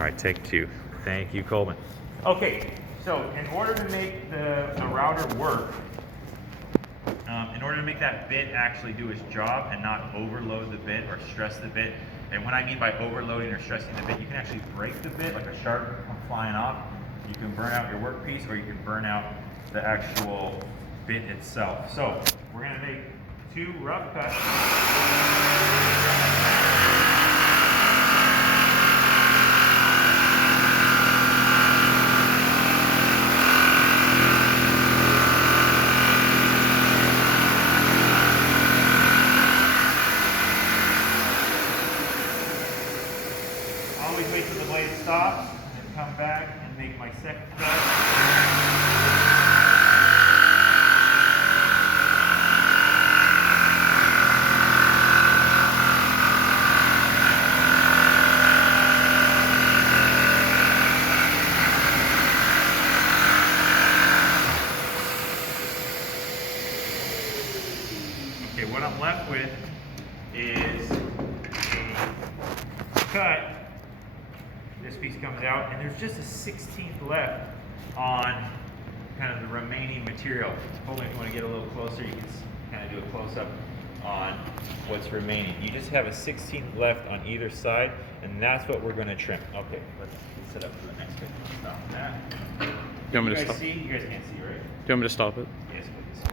right, take two. Thank you, Coleman. Okay, so in order to make the router work, in order to make that bit actually do its job and not overload the bit or stress the bit, and what I mean by overloading or stressing the bit, you can actually break the bit, like a sharp come flying off. You can burn out your workpiece, or you can burn out the actual bit itself. So we're going to make two rough cuts. Always wait till the blade stops and come back and make my second cut. Okay, what I'm left with is a cut. This piece comes out, and there's just a 16th left on kind of the remaining material. Hopefully, if you want to get a little closer, you can kind of do a close-up on what's remaining. You just have a 16th left on either side, and that's what we're going to trim. Okay, let's set up for the next bit. Stop that. You want me to guys stop? see? You guys can't see, right? Do you want me to stop it? Yes, please.